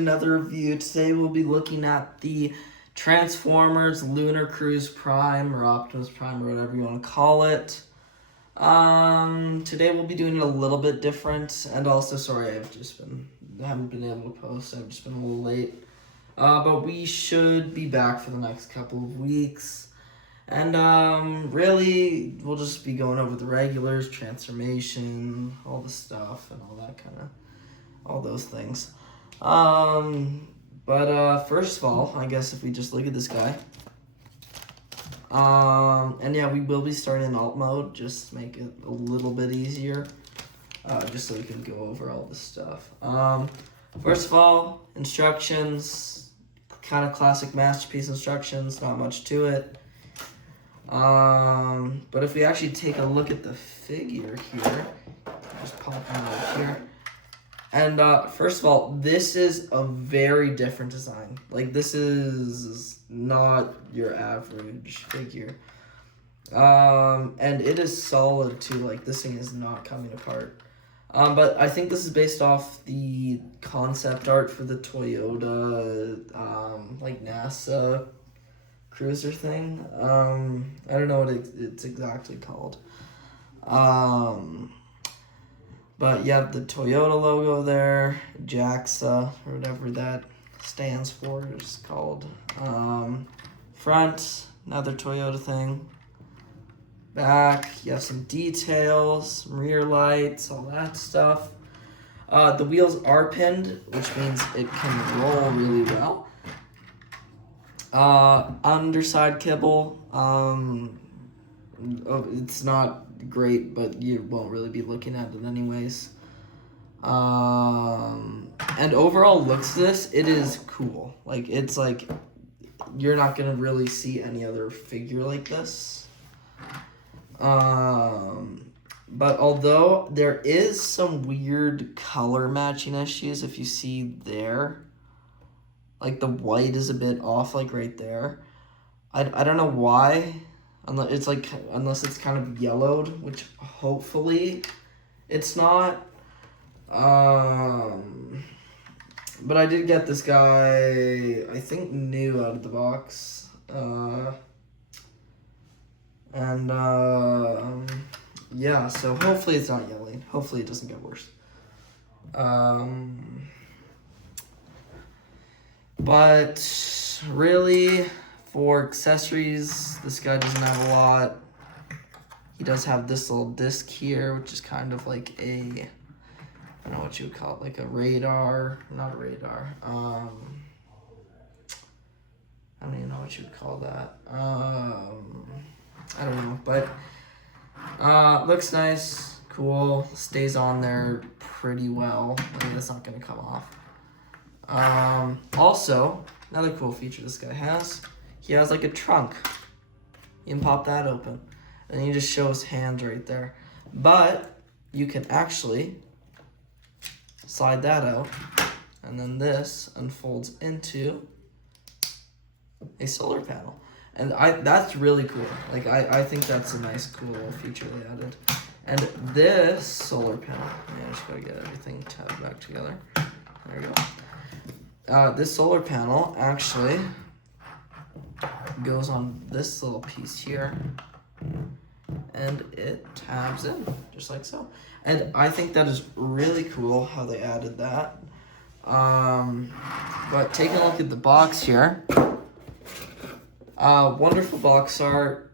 another review. Today we'll be looking at the Transformers Lunar Cruiser Prime, or Optimus Prime, or whatever you want to call it. Today we'll be doing it a little bit different, and also, sorry, I haven't been able to post. I've just been a little late. But we should be back for the next couple of weeks. And really, we'll just be going over the regulars, transformation, all the stuff, and all that all those things. But first of all, I guess if we just look at this guy. And yeah, we will be starting in alt mode, just to make it a little bit easier. Just so we can go over all this stuff. First of all, instructions, kind of classic Masterpiece instructions, not much to it. But if we actually take a look at the figure here, just pop it over here. And first of all, this is a very different design. Like, this is not your average figure. And it is solid too. Like, this thing is not coming apart. But I think this is based off the concept art for the Toyota, like NASA cruiser thing. I don't know what it's exactly called. But you have the Toyota logo there, JAXA, or whatever that stands for is called. Front, another Toyota thing. Back, you have some details, rear lights, all that stuff. The wheels are pinned, which means it can roll really well. Underside kibble, it's not great, but you won't really be looking at it anyways. And overall looks of this, it is cool. Like, it's like, you're not gonna really see any other figure like this. But although there is some weird color matching issues, if you see there, like the white is a bit off, like right there. I don't know why, unless it's kind of yellowed, which hopefully it's not. But I did get this guy, I think, new out of the box. Yeah, so hopefully it's not yelling. Hopefully it doesn't get worse. But really, for accessories, this guy doesn't have a lot. He does have this little disc here, which is kind of like a, I don't know what you would call it, like a radar, not a radar. I don't even know what you would call that. I don't know, but looks nice, cool, stays on there pretty well. I mean, that's not gonna come off. Also, another cool feature this guy has, he has like a trunk. You can pop that open, and you just show his hands right there. But you can actually slide that out, and then this unfolds into a solar panel. And that's really cool. Like, I think that's a nice, cool little feature they added. And this solar panel, I just gotta get everything tabbed back together. There we go. This solar panel actually goes on this little piece here, and it tabs in, just like so. And I think that is really cool how they added that. But taking a look at the box here, wonderful box art,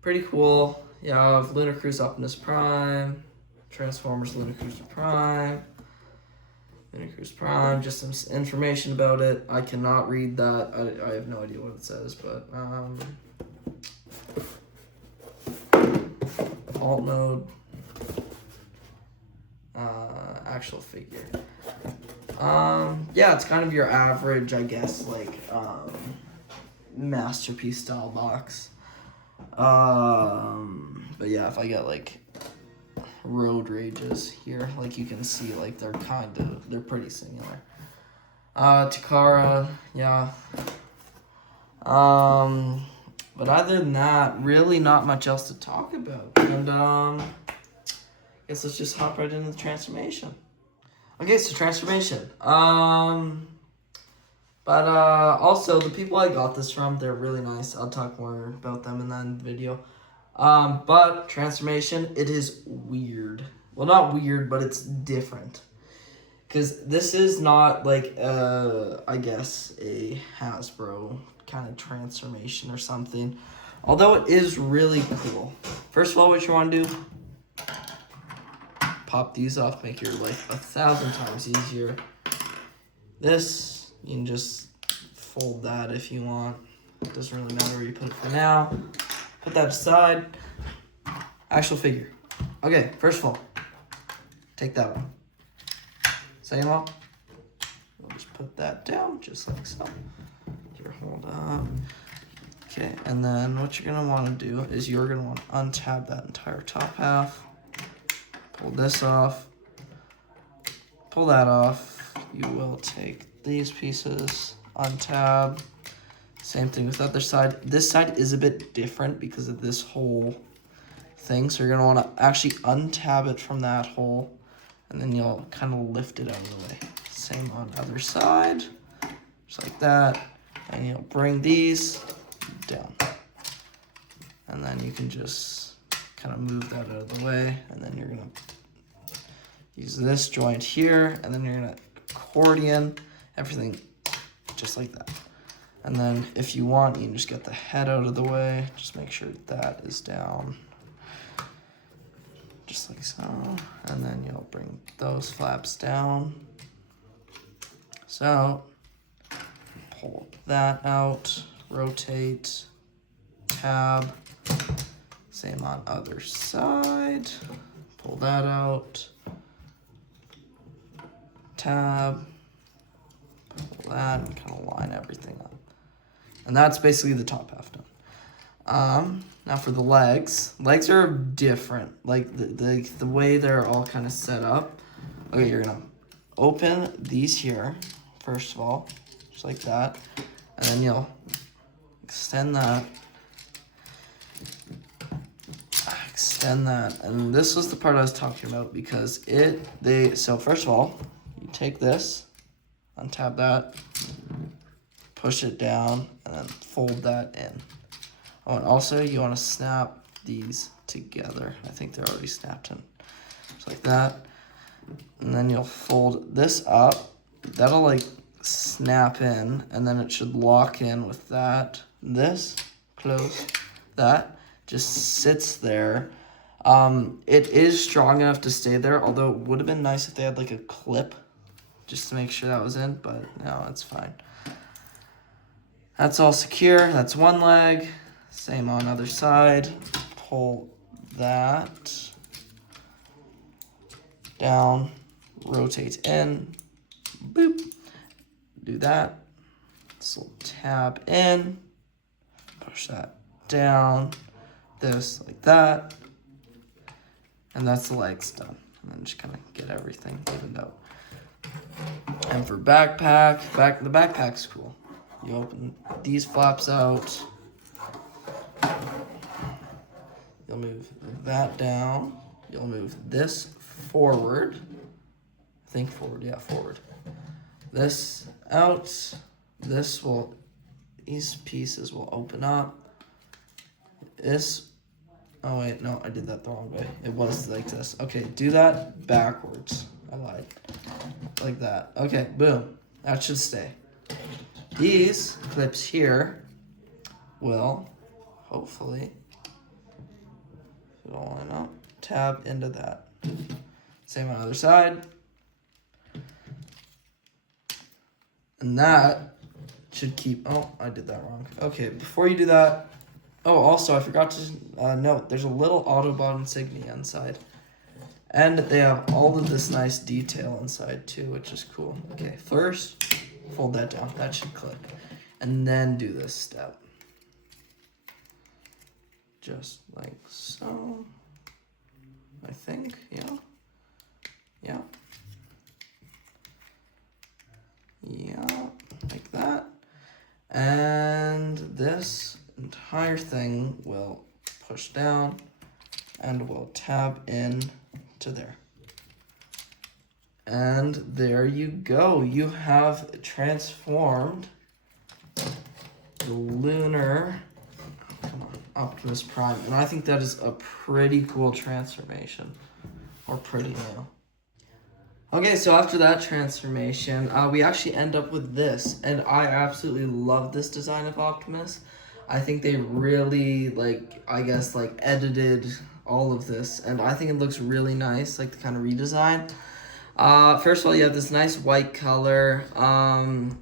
pretty cool. You have Lunar Cruiser Optimus Prime, Transformers Lunar Cruiser Prime, Lunar Cruiser Prime, just some information about it. I cannot read that. I have no idea what it says, but alt mode, actual figure. Yeah, it's kind of your average, I guess, like Masterpiece style box. But yeah, if I get like road rages here, like you can see, like they're pretty similar. Takara, yeah. But other than that, really not much else to talk about. And guess let's just hop right into the transformation. Okay, so transformation. But also the people I got this from, they're really nice. I'll talk more about them in that video. But transformation, it is weird. Well, not weird, but it's different. Because this is not like, I guess, a Hasbro kind of transformation or something. Although it is really cool. First of all, what you want to do, pop these off, make your life 1,000 times easier. This, you can just fold that if you want. It doesn't really matter where you put it for now. Put that aside. Actual figure. Okay, first of all, take that one. Same all. We'll just put that down just like so. Here, hold up. Okay, and then what you're gonna want to do is you're gonna want to untab that entire top half. Pull this off. Pull that off. You will take these pieces, untab. Same thing with the other side. This side is a bit different because of this whole thing. So you're gonna want to actually untab it from that hole, and then you'll kind of lift it out of the way. Same on the other side, just like that. And you'll bring these down. And then you can just kind of move that out of the way. And then you're gonna use this joint here, and then you're gonna accordion everything just like that. And then if you want, you can just get the head out of the way. Just make sure that is down. Just like so. And then you'll bring those flaps down. So, pull that out, rotate, tab. Same on other side. Pull that out, tab, pull that, and kind of line everything up. And that's basically the top half done. Now for the legs. Legs are different. Like the way they're all kind of set up. Okay, you're gonna open these here, first of all, just like that. And then you'll extend that. Extend that. And this was the part I was talking about because so first of all, you take this, untab that, push it down, and then fold that in. Oh, and also you want to snap these together. I think they're already snapped in. Just like that. And then you'll fold this up. That'll like snap in, and then it should lock in with that. This, close, that just sits there. It is strong enough to stay there, although it would have been nice if they had like a clip just to make sure that was in, but no, it's fine. That's all secure. That's one leg. Same on other side. Pull that down, rotate in, boop. Do that. This will tab in, push that down, this like that, and that's the legs done. And then just kind of get everything evened out. And for backpack, the backpack's cool. You open these flaps out. You'll move that down. You'll move this forward. I think forward, yeah, forward. This out. These pieces will open up. Oh wait, no, I did that the wrong way. It was like this. Okay, do that backwards. I lied. Like that. Okay, boom. That should stay. These clips here will hopefully, if it'll line up, tab into that. Same on the other side. And that should keep, oh, I did that wrong. Okay, before you do that, oh, also, I forgot to note, there's a little Autobot insignia inside. And they have all of this nice detail inside, too, which is cool. Okay, first, fold that down. That should click. And then do this step. Just like so. I think, yeah. Yeah. Yeah, like that. And this entire thing will push down and will tab in to there. And there you go. You have transformed the Lunar Optimus Prime. And I think that is a pretty cool transformation. Or pretty new. Okay, so after that transformation, we actually end up with this. And I absolutely love this design of Optimus. I think they really, edited all of this. And I think it looks really nice, like the kind of redesign. First of all, you have this nice white color.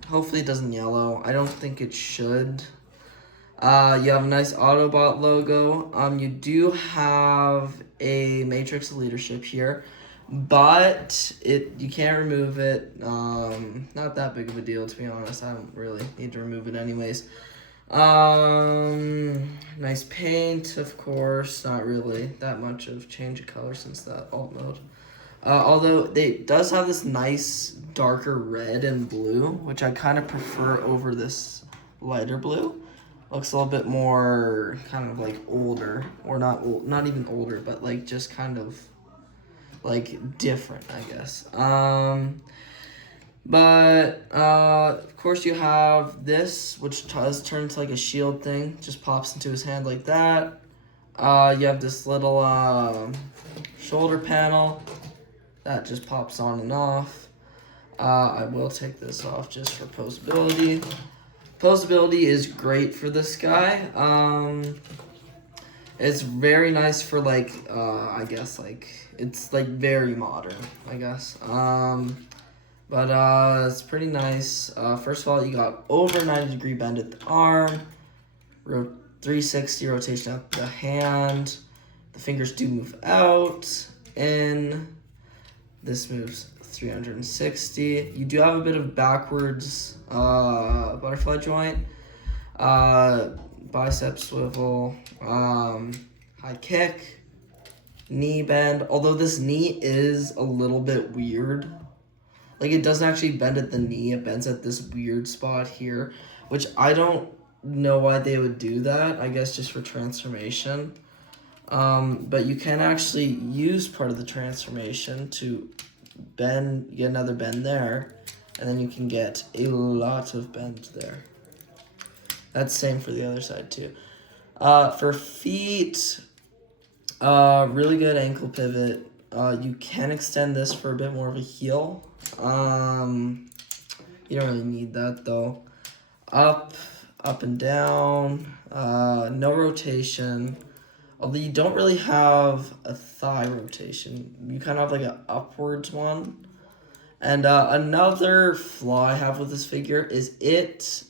Hopefully it doesn't yellow. I don't think it should. You have a nice Autobot logo. You do have a Matrix of Leadership here, but you can't remove it. Not that big of a deal, to be honest. I don't really need to remove it anyways. Nice paint, of course. Not really that much of change of color since that alt mode. Although it does have this nice darker red and blue, which I kind of prefer over this lighter blue. Looks a little bit more kind of like older, or not even older, but like just kind of like different, I guess. Of course you have this, which does turn into like a shield thing, just pops into his hand like that. You have this little shoulder panel that just pops on and off. I will take this off just for posability. Posability is great for this guy. It's very nice for I guess it's like very modern, I guess. It's pretty nice. First of all, you got over 90-degree bend at the arm, 360 rotation at the hand. The fingers do move out, in. This moves 360. You do have a bit of backwards butterfly joint, bicep swivel, high kick, knee bend. Although this knee is a little bit weird. Like, it doesn't actually bend at the knee. It bends at this weird spot here, which I don't know why they would do that. I guess just for transformation. But you can actually use part of the transformation to get another bend there, and then you can get a lot of bend there. That's same for the other side too. For feet, really good ankle pivot. You can extend this for a bit more of a heel. You don't really need that though. Up and down, no rotation. Although you don't really have a thigh rotation. You kind of have like an upwards one. And another flaw I have with this figure is it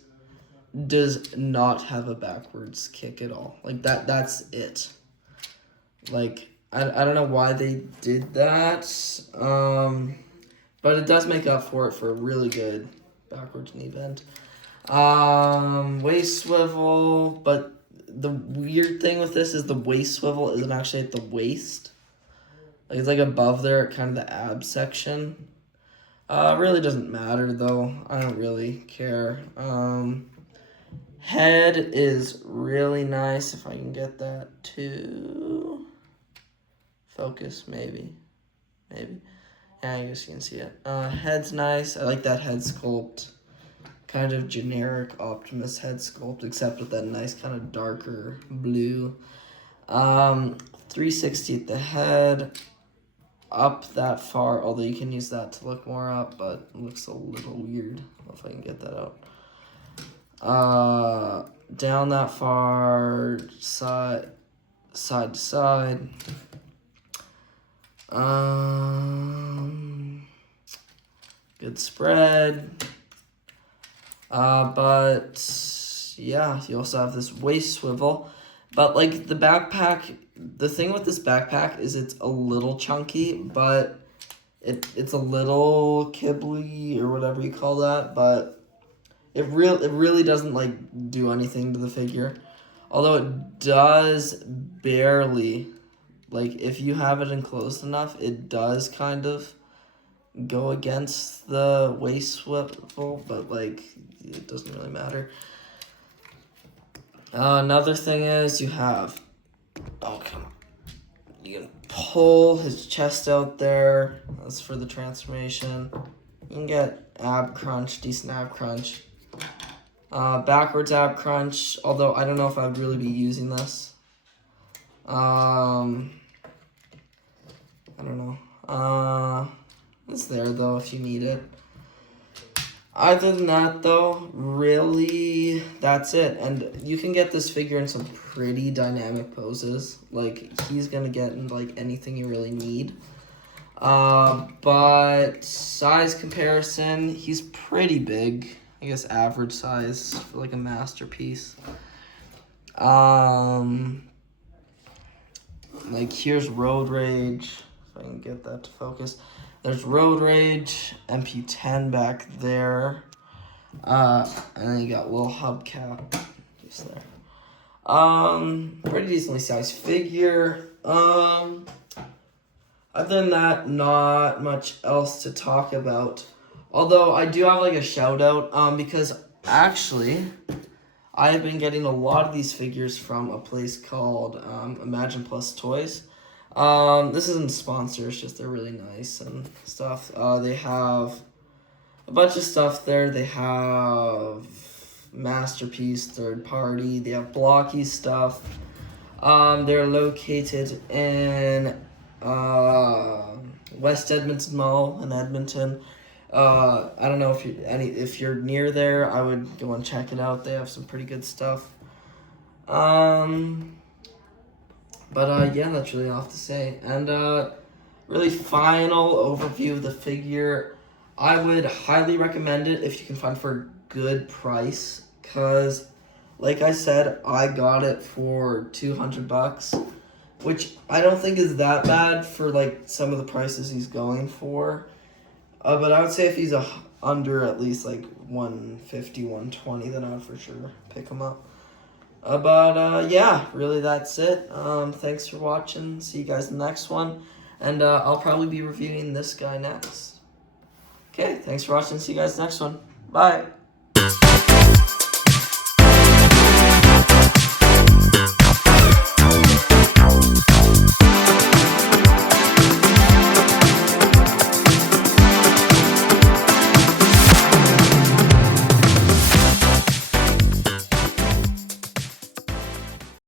does not have a backwards kick at all. Like that's it. Like, I don't know why they did that. But it does make up for it for a really good backwards knee bend. Waist swivel, but the weird thing with this is the waist swivel isn't actually at the waist. Like, it's like above there at kind of the ab section. Really doesn't matter though. I don't really care. Head is really nice, if I can get that to focus, maybe. Yeah, I guess you can see it. Head's nice. I like that head sculpt. Kind of generic Optimus head sculpt, except with that nice kind of darker blue. 360 at the head. Up that far, although you can use that to look more up, but it looks a little weird. I don't know if I can get that out. Down that far, side to side. Good spread. But yeah, you also have this waist swivel. But like the backpack, the thing with this backpack is it's a little chunky, but it's a little kibbly or whatever you call that, but it really doesn't like do anything to the figure. Although it does barely, like if you have it enclosed enough, it does kind of go against the waist swivel, but like it doesn't really matter. Another thing is you have You can pull his chest out there. That's for the transformation. You can get ab crunch, decent ab crunch. Backwards ab crunch, although I don't know if I'd really be using this. I don't know. It's there though if you need it. Other than that though, really, that's it. And you can get this figure in some pretty dynamic poses. Like, he's gonna get in like anything you really need. But size comparison, he's pretty big. I guess average size for like a masterpiece. Like here's Road Rage, if I can get that to focus. There's Road Rage, MP10 back there. And then you got little hubcap just there. Pretty decently sized figure. Other than that, not much else to talk about. Although I do have like a shout out, because actually I have been getting a lot of these figures from a place called Imagine Plus Toys. This isn't sponsored, it's just they're really nice and stuff. They have a bunch of stuff there. They have Masterpiece, third party. They have blocky stuff. They're located in West Edmonton Mall in Edmonton. I don't know if you're near there, I would go and check it out. They have some pretty good stuff. Yeah, that's really all I have to say. And really final overview of the figure. I would highly recommend it if you can find for a good price, because like I said, I got it for $200, which I don't think is that bad for like some of the prices he's going for. But I would say if he's under at least like 150, 120, then I would for sure pick him up. Yeah, really that's it. Thanks for watching. See you guys in the next one. And I'll probably be reviewing this guy next. Okay, thanks for watching. See you guys next one. Bye.